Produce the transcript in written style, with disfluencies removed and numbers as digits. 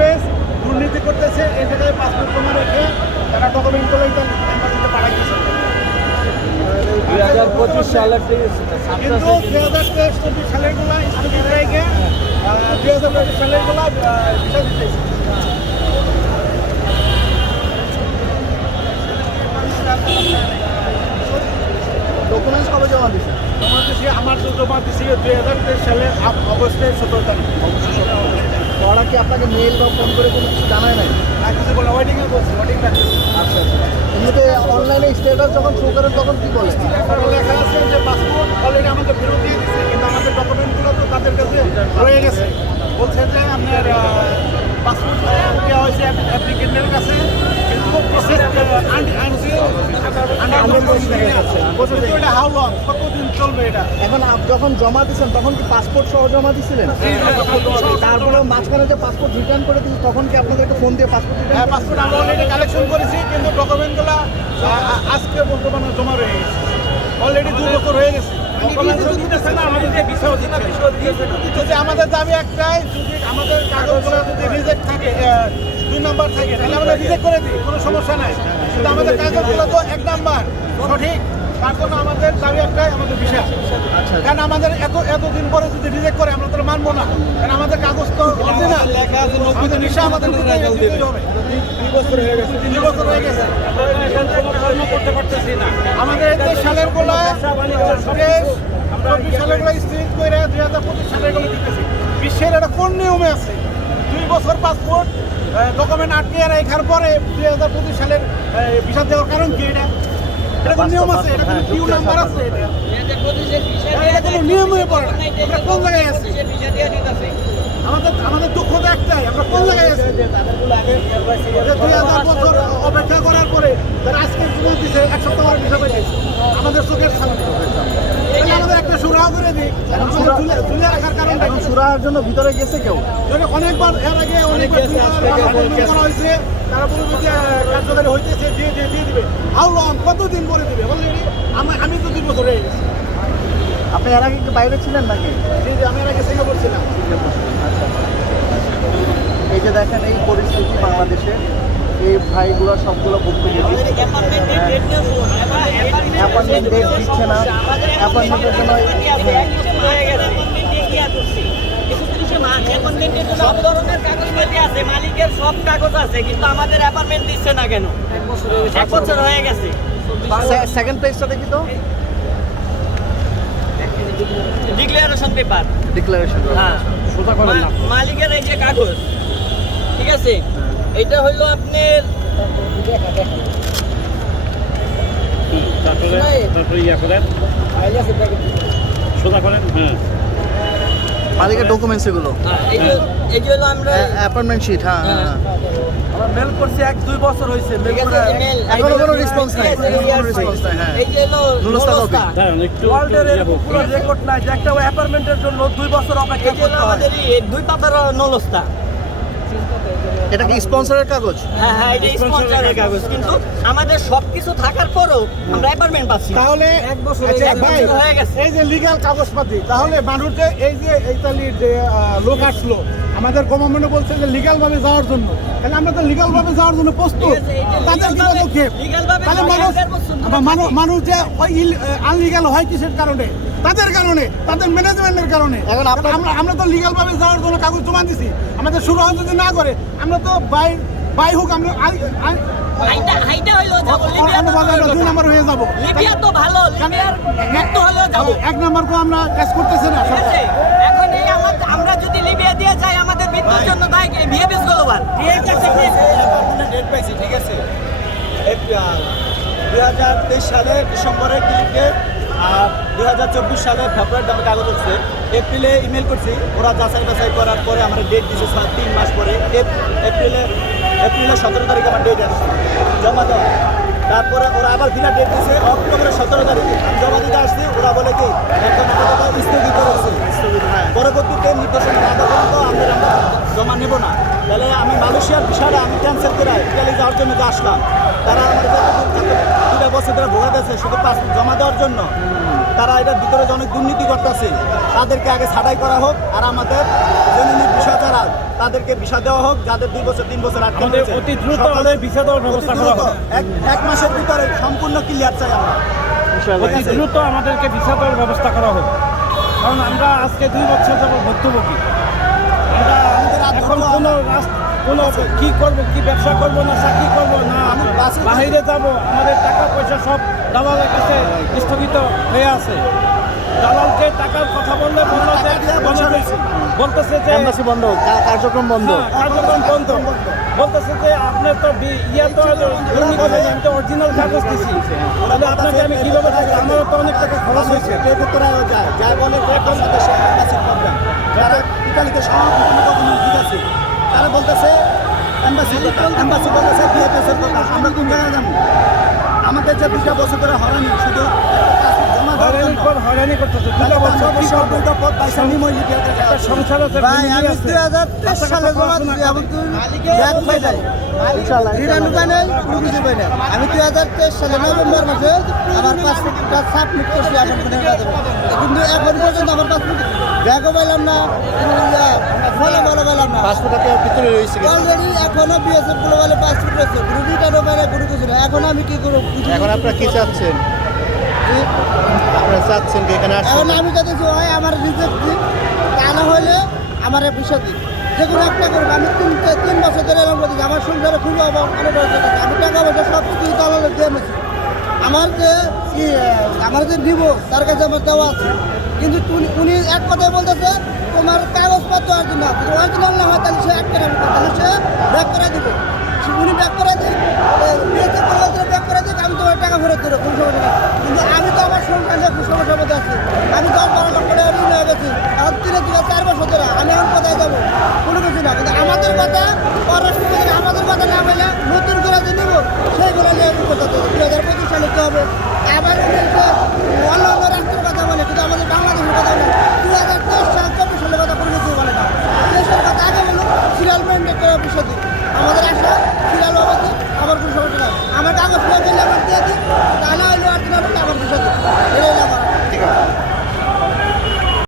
Base দুর্নীতি করতেছে, এই জায়গায় পাসপোর্ট জমা রেখে তারা ডকুমেন্টগুলো এম্বাসিতে পাঠাইতেছে। 2025 সালের কিন্তু 2023 সালেরগুলো স্থগিত রেখে 2025 সালেরগুলো ভিসা দিতেছে। ডকুমেন্টস কবে জমা দিয়েছেন? জমা দিছি, আমার তো জমা দিছি 2023 সালের অগস্টের 17 তারিখ। ওরা কি আপনাকে মেল বা ফোন করে কোনো কিছু জানায় নাই? আর কিছু বলে ওয়েটিংয়ে বলছি, ওয়েটিং রাখছি। আচ্ছা আচ্ছা। এমনিতে অনলাইনে স্ট্যাটাস যখন শো করেন তখন কি বলে? তারপরে লেখা আছে যে পাসপোর্ট অলরেডি আমাদের ফেরত দিয়ে দিচ্ছে, কিন্তু আমাদের ডকুমেন্টগুলো তো তাদের কাছে রয়ে গেছে। বলছে যে আপনার পাসপোর্ট দেওয়া হয়েছে অ্যাপ্লিকেন্টের কাছে, কিন্তু এটা হাউ লং, কতদিন চলবে এটা? এখন যখন জমা দিয়েছেন তখন কি পাসপোর্ট সহ জমা দিয়েছিলেন? তারপরে মাঝখানে যে পাসপোর্ট রিটার্ন করে দিয়েছে তখন কি আপনাদেরকে ফোন দিয়ে পাসপোর্ট হ্যাঁ, পাসপোর্ট আমরা অলরেডি কালেকশন করেছি, কিন্তু ডকুমেন্টগুলো আজকে বর্তমানে জমা রয়ে গেছে। অলরেডি 2 বছর হয়ে গেছে। যদি আমাদের দাবি একটাই, যদি আমাদের কাগজগুলো যদি রিজেক্ট থাকে, 2 নাম্বার থাকে, তাহলে আমরা রিজেক্ট করে দিই, কোনো সমস্যা নাই। কিন্তু আমাদের কাগজগুলো তো 1 নাম্বার সঠিক, তার জন্য আমাদের দাবি একটাই, আমাদের বিষয়। কারণ আমাদের এতদিন পরে যদি রিজেক্ট করে আমরা তো মানবো না, কারণ আমাদের কাগজ তো অরিজিনাল, আমাদের বিষয় আমাদের দিতেই হবে। 2 বছর হয়ে গেছে, 2 বছর হয়ে গেছে, করতে পারতেছি না। আমাদের এই সালের গোলা 24 সালের গোলা স্থির করে 2025 সালের গোলা দিতেছি। বিশ্বের এটা কোন নিয়মে আছে? 2 বছর পাসপোর্ট ডকুমেন্ট আটকে রাখার পরে 2025 সালের ভিসা দেওয়ার কারণ কি? এটা কোন নিয়ম আছে? এটা কোনো কিউ নাম্বার আছে? এটা কোনো নিয়মে পড়ে না। আমরা কোন জায়গায় আছি? আমাদের দুঃখ তো একটাই, আমরা কোন জায়গায় আছি? 2000 বছর অপেক্ষা করার পরে তারা আজকে জমা দিচ্ছে, 1 সপ্তাহ পরে ভিসা পেয়ে গেছে আমাদের চোখের সামনে। তাহলে আমাদের একটা সুরাহ করে দিই, তুলে রাখার কারণ সুরাহার জন্য ভিতরে গেছে কেউ? অনেকবার এর আগে অনেকবার করা হয়েছে, তারা বলবে যে কার্যকারী হইতেছে, দিয়ে দিবে। হাউ লং, কতদিন পরে দিবে? অলরেডি আমি তো 2 বছর হয়ে গেছি। আপনি এর আগে কি বাইরে ছিলেন নাকি? আমি এর আগে সিঙ্গাপুর ছিলাম। এই যে দেখেন এই পরিস্থিতি বাংলাদেশে, এই ভাইগুলো সবগুলো ভুক্তভোগী। অ্যাপয়েন্টমেন্ট ডেট দিচ্ছে না, অ্যাপয়েন্টমেন্টের জন্য সব ধরনের কাগজপত্র আছে, মালিকের সব কাগজ আছে, কিন্তু আমাদের অ্যাপার্টমেন্ট দিচ্ছে না কেন? 1 বছর হয়ে গেছে। সেকেন্ড পেজটা দেখি তো, ডিক্লারেশন পেপার, ডিক্লারেশন। হ্যাঁ, মালিকের এই যে কাগজ, ঠিক আছে, এটা হইলো আপনার মালিকের ডকুমেন্টস এগুলো, এই যে হলো আমরা অ্যাপয়েন্টমেন্ট শিট। হ্যাঁ হ্যাঁ, আমরা মেল করছি 1-2 বছর হয়েছে, মেল করে এখনো কোনো রেসপন্স নাই, কোনো রেসপন্স নাই। হ্যাঁ, এই যে হলো নুলস্তা কপি। ওয়ার্ল্ডের এরকম কোনো রেকর্ড নাই যে একটা অ্যাপার্টমেন্টের জন্য 2 বছর অপেক্ষা করতে হয়। আমাদের 2 পাতার নলস্তা। এটা কি স্পন্সরের কাগজ? হ্যাঁ হ্যাঁ, এটা স্পন্সরের কাগজ, কিন্তু আমাদের সবকিছু থাকার পরও আমরা অ্যাপার্টমেন্ট পাচ্ছি। তাহলে 1 বছর ভাই হয়ে গেছে। এই যে লিগ্যাল কাগজপাতি, তাহলে মানুষে এই যে ইতালির যে লোক আসলো আমাদের গভর্নমেন্ট বলছে যে লিগ্যাল ভাবে যাওয়ার জন্য, তাহলে আমরা তো লিগ্যাল ভাবে যাওয়ার জন্য প্রস্তুত। তাদের কি পদক্ষেপ? তাহলে মানুষ যে আনলিগ্যাল হয় কিসের কারণে? তাদের কারণে, তাদের ম্যানেজমেন্টের কারণে। এখন আমরা তো লিগ্যাল ভাবে যাওয়ার জন্য কাগজ জমা দিছি, আমাদের শুরু হয় যদি না করে আমরা তো বাই হুক আমরা হাইটা হইলো যাব, লিবিয়া তো 2 নাম্বার হয়ে যাবো। লিবিয়া তো ভালো, লিবিয়ার মৃত্যু হলেও যাব। 1 নাম্বার তো আমরা কাজ করতেছি না। এখন এই আমরা যদি লিবিয়া দিয়ে যাই, আমাদের মৃত্যুর জন্য দায়ী কে? ভিএবিএস গ্লোবাল। ডেট পাইছি, ঠিক আছে। 2023 সালে ডিসেম্বরের ডেট, আর 2024 সালে ফেব্রুয়ারিতে আমি কাগজ হচ্ছে, এপ্রিলে ইমেল করছি, ওরা যাচাই বাছাই করার পরে আমার ডেট দিচ্ছে 3 মাস পরে। এপ্রিলে 17 তারিখে আমার ডেট আসছে জমা দেওয়া। তারপরে ওরা আবার ফিরা ডেট দিচ্ছে অক্টোবরের 17 তারিখে। আমি জমা দিতে আসছি, ওরা বলে কি এখন আপাতত স্থগিত রয়েছে। পরবর্তীতে নির্দেশনা না দেওয়া পর্যন্ত আমরা জমা নেব না। তাহলে আমি মালয়েশিয়ার বিষয়টা আমি ক্যান্সেল করে ইতালি যাওয়ার জন্য তো আসলাম। তারা আমার 2 বছর ধরে ভোগাতেছে শুধু পাসপোর্ট জমা দেওয়ার জন্য। তারা এটার ভিতরে যে অনেক দুর্নীতি করতেছে, তাদেরকে আগে ছাঁটাই করা হোক, আর আমাদের জেনুইন বিষয়টা যারা তাদেরকে ভিসা দেওয়া হোক, যাদের 2 বছর 3 বছর আটকে আমাদের রয়েছে। অতি দ্রুত সকলে- আমাদের ভিসা দেওয়ার ব্যবস্থা অতি করা দ্রুত, হোক। এক মাসের ভিতরে সম্পূর্ণ ক্লিয়ার চাই আমরা। অতি দ্রুত আমাদেরকে ভিসা দেওয়ার ব্যবস্থা করা হোক, কারণ আমরা আজকে 2 বছর যাব ভুক্তভোগী। আমরা এখন কোনো কি করব, কি ব্যবসা করব না চাকরি করব না বাইরে যাব, আমাদের টাকা পয়সা সব দালালের কাছে স্থগিত হয়ে আছে। দালালকে টাকার কথা বললে বলতেছে যে এম্বাসি বন্ধ, কার্যক্রম বন্ধ। হ্যাঁ, কার্যক্রম বন্ধ। বলতেছে যে আপনার তো দুর্নীতি হয়ে যায়, আমি তো অরিজিনাল কাগজ দিছি, তাহলে আপনাকে আমি কীভাবে টাকা, আমারও তো অনেক টাকা খরচ হয়েছে। করাও যায়, যা বলে বাংলাদেশে এম্বাসির প্রবলেম। যারা ইতালিতে সমাজপূর্ণ ডকুমেন্ট ঠিক আছে, তারা বলতেছে এম্বাসি বলতেছে DFS এর কথা। আমরা কোন জায়গায় যাবো? আমাদের যে 2 বছর ধরে হরানি, শুধু একটা পাসপোর্ট জমা দেওয়ার হয়রানির জন্য। পর হয়রানি করতেছে, 2 বছর কি করবো? দুইটা পথ পাইছে, নিমই লিখে একটা সংসার আছে, ভাই family আমি আছে। 2023 সালে জমা দিয়েছি, আমি তো ব্যাগ পাই নাই, রিটার্ন পাই নাই, কোনো কিছু পাই নাই। আমি 2023 সালে নভেম্বর মাসে আমার পাসপোর্টটা সাবমিট করছি আমার বোনের কাছে, কিন্তু এখন পর্যন্ত আমার পাসপোর্ট ব্যাগও পাইলাম না, ফলো পাইলাম না। পাসপোর্ট ভিতরে রয়েছে অলরেডি এখনো বিএসএফ গ্লোবালে পাসপোর্ট রয়েছে, কোনো রিটার্নও পাই না, কোনো কিছু না। এখন আমি কি করবো? এখন আপনারা কি চাচ্ছেন? আপনারা চাচ্ছেন কি এখানে আসছেন? এখন আমি যদি হয় আমার রিজেক্ট দিক, তা না হলে আমার বিষয় দিক, যে কোনো একটা করবো। আমি 3 বছর ধরে এরকম করতেছি, আমার সংসারে খুবই অনেক আছে, আমি টাকা পয়সা সব কিছু দালালে দিয়ে নিয়েছি। আমার যে দিব তার কাছে আমার দেওয়া আছে, কিন্তু উনি এক কথায় বলতেছে তোমার কাগজপত্র অরিজিনাল, যদি অরিজিনাল না হয় তাহলে সে এক করে তাহলে সে ব্যাক করে দেবে। উনি ব্যাক করে দিক, ব্যাক করে দিক, আমি তোমার টাকা ফেরত দেবো, কোনো সমস্যা নেই। কিন্তু আমি তো আমার সংসারে খুব সমস্যার মধ্যে আছি, আমি 10-12 লক্ষ টাকা ঋণ হয়ে গেছি, এখন 3 থেকে 4 বছর ধরে আমি এখন কোথায় যাবো? কোনো কিছু না। কিন্তু আমাদের কথা